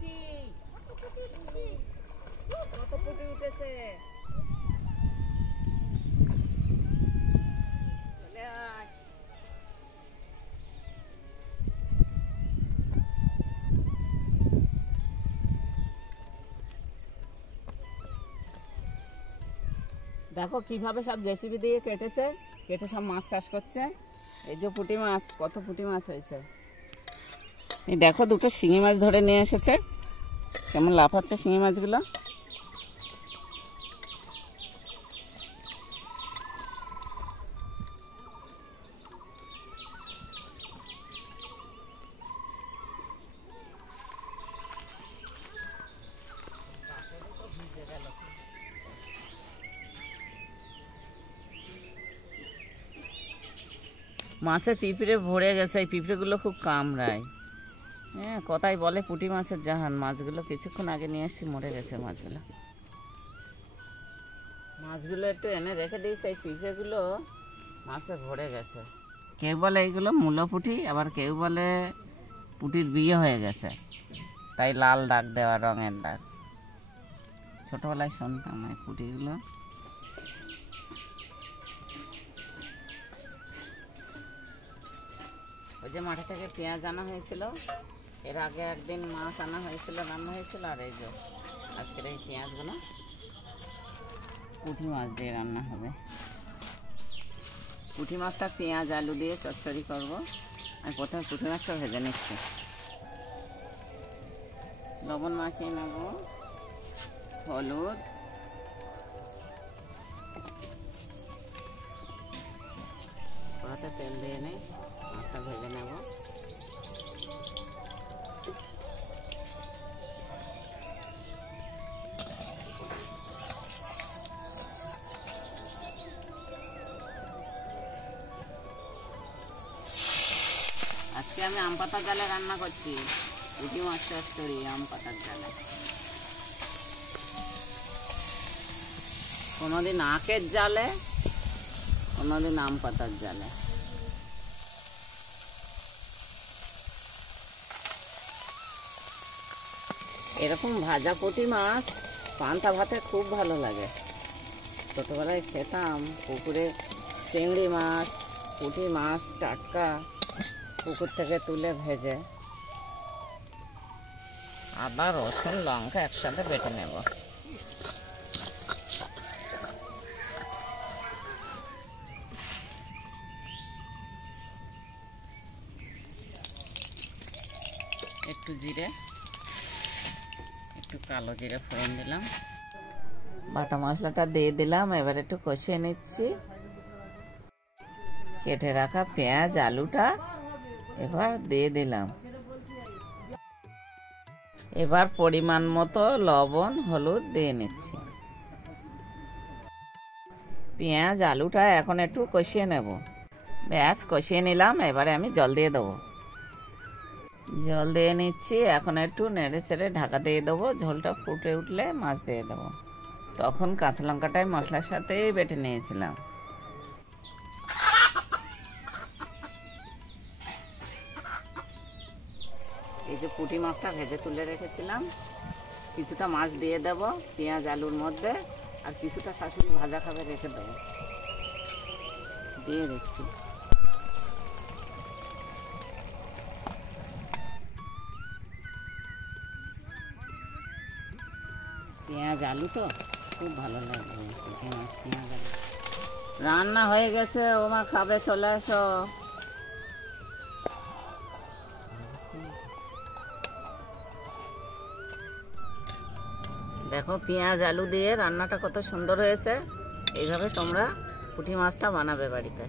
পুঁটি কত পুঁটি উঠেছে। দেখো কিভাবে সব জেসিবি দিয়ে কেটেছে, কেটে সব মাছ চাষ করছে। এই যে পুঁটি মাছ, কত পুঁটি মাছ হয়েছে। এই দেখো দুটো শিঙি মাছ ধরে নিয়ে এসেছে, কেমন লাফাচ্ছে শিঙি মাছগুলো। মাছে পিঁপড়ে ভরে গেছে, এই পিঁপড়েগুলো খুব কামড়ায়। হ্যাঁ, কথাই বলে পুঁটি মাছের জাহান। মাছগুলো কিছুক্ষণ আগে নিয়ে এসেছি, মরে গেছে মাছগুলো। মাছগুলো একটু এনে রেখে দিয়েছে, এই পিঁপড়েগুলো মাছে ভরে গেছে। কেউ বলে এইগুলো মূলো পুঁটি, আবার কেউ বলে পুঁটির বিয়ে হয়ে গেছে, তাই লাল দাগ দেওয়া, রঙের দাগ। ছোটবেলায় শুনতাম এই পুঁটিগুলো। ওই যে মাঠে থেকে পেঁয়াজ আনা হয়েছিল, এর আগে একদিন মাছ আনা হয়েছিল, রান্না হয়েছিল। আর এই যে আজকের এই পেঁয়াজগুলো পুঁটি মাছ দিয়ে রান্না হবে। পুঁটি মাছটা পেঁয়াজ আলু দিয়ে চচ্চড়ি করব। আমি প্রথমে পুঁটি মাছটা ভেজে নিচ্ছি, লবণ মাখিয়ে নেব, হলুদ, কড়াতে তেল দিয়ে নেই, মাছটা ভেজে নেব। আজকে আমি আম পাতার জালে রান্না করছি, পুঁটি মাছ চচ্চড়ি আম পাতার জালে। কোনোদিন আখের জালে, কোনোদিন আম পাতার জালে। এরকম ভাজা পুঁটি মাছ পান্তা ভাতে খুব ভালো লাগে। ছোটবেলায় খেতাম, পুকুরে চিংড়ি মাছ, পুঁটি মাছ টাটকা পুকুর থেকে তুলে ভেজে আদা রসুন লঙ্কা একসাথে বেটে নেব। একটু জিরে, একটু কালো জিরে ফোড়ন দিলাম, বাটা মশলাটা দিয়ে দিলাম। এবার একটু কষিয়ে নিচ্ছি। কেটে রাখা পেঁয়াজ আলুটা এবার দিয়ে দিলাম। এবার পরিমাণ মতো লবণ হলুদ দিয়ে নিচ্ছি। পেঁয়াজ আলুটা এখন একটু কষিয়ে নেব। ব্যাস কষিয়ে নিলাম। এবারে আমি জল দিয়ে দেবো, জল দিয়ে নিচ্ছি। এখন একটু নেড়ে চেড়ে ঢাকা দিয়ে দেবো। ঝোলটা ফুটে উঠলে মাছ দিয়ে দেবো। তখন কাঁচা লঙ্কাটাই মশলার সাথেই বেটে নিয়েছিলাম। এই যে পুঁটি মাছটা ভেজে তুলে রেখেছিলাম, কিছুটা মাছ দিয়ে দেব পেঁয়াজ আলুর মধ্যে, আর কিছুটা শাশুড়ি ভাজা খাবে রেখে দেবো, দিয়ে দিচ্ছি। পেঁয়াজ আলু তো খুব ভালো লাগবে, পুঁটি মাছ পেঁয়াজ আলু। রান্না হয়ে গেছে, ওমা খাবে, চলে এসো। দেখো পেঁয়াজ আলু দিয়ে রান্নাটা কত সুন্দর হয়েছে। এইভাবে তোমরা পুঁটি মাছটা বানাবে বাড়িতে।